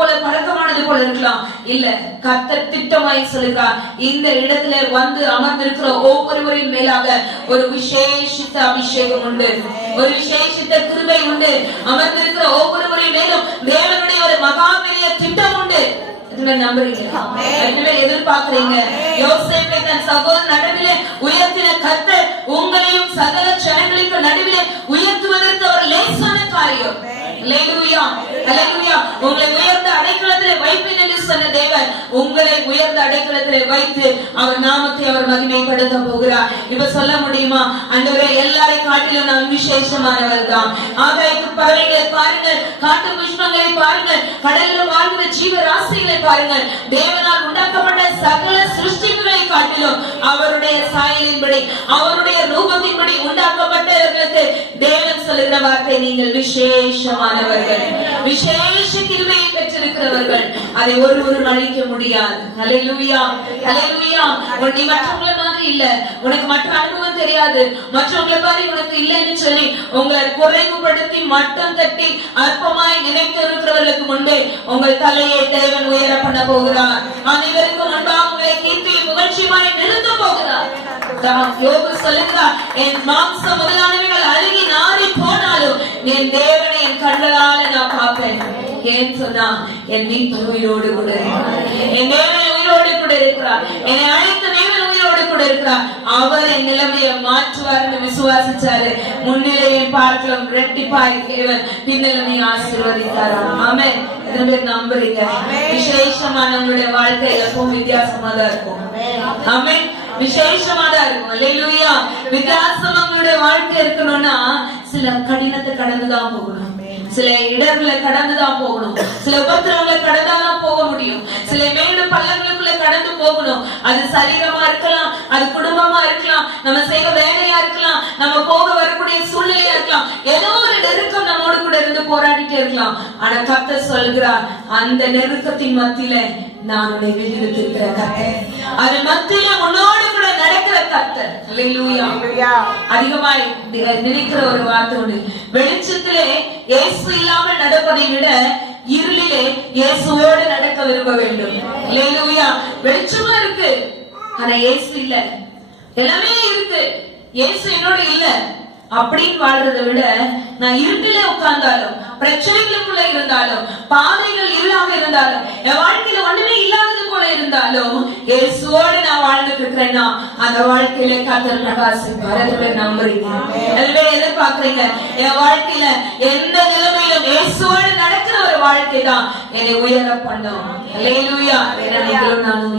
போல பழக்கமானது போல இருக்கலாம். இல்ல, கர்த்தர் திட்டமாய் சொல்லுகிறார், இந்த இடத்துல வந்து அமர்ந்திருக்கிற ஒவ்வொருவரின் மேலாக ஒரு விசேஷித்த அபிஷேகம் உண்டு, ஒரு விசேஷித்த கிருபை உண்டு. அமர்ந்திருக்கிற ஒவ்வொருவரின் மேலும் தேவனுடைய ஒரு மகாபெரிய திட்டம் உண்டு. நம்புறீங்களா? எதிர்பார்க்கிறீங்க? யோசேப்பை தன் சகோதரன் நடுவிலே உயர்த்தின கர்த்தர் உங்களையும் சகல ஜனங்களுக்கு நடுவிலே உயர்த்துவதற்கு அவர் லேசான காரியம். அல்லேலூயா, அல்லேலூயா. உங்களை உயர்ந்த அடைக்கலத்திலே வைப்பேன் என்று சொன்ன தேவன் உங்களை உயர்ந்த அடைக்கலத்திலே வைத்து அவர் நாமத்தை அவர் மகிமைப்படுத்த போகிறார். இப்ப சொல்ல முடியுமா, ஆண்டவரே எல்லாரை காட்டிலும் நான் விசேஷமானவர் தான். ஆகாயத்து பறவைகளை பாருங்கள், காட்டு புஷ்பங்களை பாருங்கள், கடல்ல வாழ்கிற ஜீவராசிகளை பாருங்கள். தேவனால் உண்டாக்கப்பட்ட சகல சிருஷ்டிகளை காட்டிலும் அவருடைய சாயலின்படி அவருடைய ரூபத்தின்படி உண்டாக்கப்பட்டவர்களுக்கு தேவன் சொல்லுகிற வார்த்தை, நீங்கள் விசேஷமானவர்கள், விசேஷ கிருபையை பெற்றிருக்கிறவர்கள். அதை ஒருவரும் அழிக்க முடியாது. அல்லேலூயா, அல்லேலூயா. நீ மற்றவங்களை மாதிரி இல்ல, உனக்கு மற்ற அனுபவம் தெரியாது, மற்றவங்களை மாதிரி உனக்கு இல்லைன்னு சொல்லி உங்களை குறைவுபடுத்தி மட்டம் தட்டி அற்பமாய் நினைக்க இருக்கிறவர்களுக்கு முன்பே உங்கள் தலையை தேவன் உயர பண்ண போகிறார். அனைவருக்கும் முன்பாக உங்களை கீர்த்தியும் புகழ்ச்சியுமாய் நிறுத்த போகிறார். யோபு சொல்லுகிறார், என் மாம்சம் முதலானவைகள் அழுகி நாறி போனாலும் என் தேவனை என் கண்களால நான் பார்ப்பேன். ஏன் சொன்னா, என் மீட்பர் உயிரோடு கூட இருக்கிறார், என் தேவன் உயிரோடு கூட இருக்கிறார், என்னை அழைத்த தேவன் உயிரோடு கூட இருக்கிறார். அவர் என் நிலைமையை மாற்றுவார் விசுவாசிச்சாரு. முன்னிலையை பார்க்கலாம் ரெட்டிப்பாய் தேவன் பின்னிலைமையை ஆசீர்வதித்தார். ஆமென். நம்புறீங்க? விசேஷமானவங்களுடைய வாழ்க்கை எப்பவும் வித்தியாசமா தான் இருக்கும். ஆமென். விசேஷமா தான் இருக்கும். அல்லேலூயா. வித்தியாசமானவங்களுடைய வாழ்க்கை இருக்கணும்னா சில கடினத்தை கடந்துதான் போகணும், சில இடர்களை கடந்துதான் போகணும், சில உபத்திரவங்களை கடந்தாதான் போக முடியும், சில மேடு பள்ளங்களுக்குள்ள கடந்து போகணும். அது சரீரமா இருக்கலாம், அது குடும்பமா இருக்கலாம், நம்ம செய்ய வேலையா இருக்கலாம், நம்ம போக வரக்கூடிய சூழ்நிலையா இருக்கலாம். ஏதோ ஒரு நெருக்கம் நம்மோடு கூட இருந்து போராடிட்டே இருக்கலாம். ஆனா கர்த்தர் சொல்கிறார், அந்த நெருக்கத்தின் மத்தியில நான் உன்னை விடுவித்திருக்கிற கர்த்தர், அது மத்தியில உன்னோடு கூட நடக்கிற கர்த்தர். அல்லேலூயா. அதிகமாய் நினைக்கிற ஒரு வார்த்தை உண்டு, வெளிச்சத்திலே இயேசு இல்லாமல் நடப்பதை விட இருளிலே இயேசுவோடு நடக்க விரும்ப வேண்டும். அல்லேலூயா. வெளிச்சமா இருக்கு, ஆனா இயேசு இல்ல. எல்லாமே இருக்கு, இயேசு என்னோட இல்ல அப்படின்னு வாழ்றதை விட, நான் இருட்டிலே உட்கார்ந்தாலும், பிரச்சனைகளுக்குள்ள இருந்தாலும், பாதைகள் இருளாக இருந்தாலும், என் வாழ்க்கையில ஒண்ணுமே இல்லாதது போல இருந்தாலும், இயேசுவோடு நான் வாழ்ந்துட்டு இருக்கிறேன்னா அந்த வாழ்க்கையில கர்த்தர் பிரகாசிப்பார். நம்புறீங்க? எதிர்பார்க்கிறீங்க? என் வாழ்க்கையில எந்த நிலைமையிலும் இயேசுவோடு நடக்கிற ஒரு வாழ்க்கை தான் என்னை உயர பண்ணும். அல்லேலூயா.